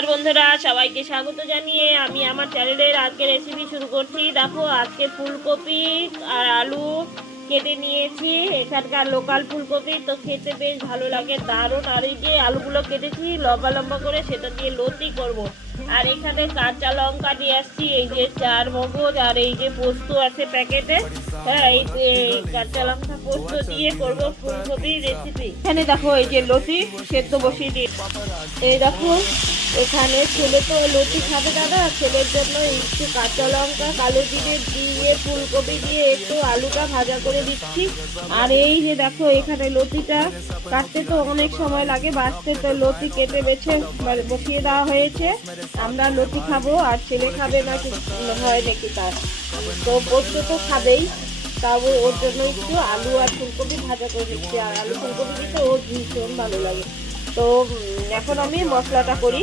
নমস্কার বন্ধুরা, সবাইকে স্বাগত জানিয়ে আমি আমার চ্যানেলের আজকে রেসিপি শুরু করছি। দেখো, আজকে ফুলকপি আর আলু কেটে নিয়েছি, এখানকার লোকাল ফুলকপি, তো খেতে বেশ ভালো লাগে, দারুণ। আর এই যে আলুগুলো কেটেছি লম্বা লম্বা করে, সেটা দিয়ে লতি করব। আর এখানে কাঁচা লঙ্কা দিয়ে আসছি, এই যে চার মগজ আর এই যে পোস্ত আছে প্যাকেটে। হ্যাঁ, এই যে কাঁচা লঙ্কা পোস্ত দিয়ে করবো ফুলকপির রেসিপি। এখানে দেখো এই যে লতি সেদ্ধ বসিয়ে দিয়ে, এই দেখো এখানে ছেলে তো লতি খাবে দাদা, ছেলের জন্য একটু কাঁচা লঙ্কা কালো জিরে দিয়ে ফুলকপি দিয়ে একটু আলুটা ভাজা করে দিচ্ছি। আর এই যে দেখো এখানে লতিটা কাটতে তো অনেক সময় লাগে, বাঁচতে, তো লতি কেটে বেছে বসিয়ে দেওয়া হয়েছে। আমরা লতি খাবো আর ছেলে খাবে না, হয় নাকি তার, তো পোস্ত তো খাবেই, তাও ওর জন্য একটু আলু আর ফুলকপি ভাজা করে দিচ্ছি। আর আলু ফুলকপি দিতে ওর ভীষণ ভালো লাগে। তো এখন আমি মশলাটা করি।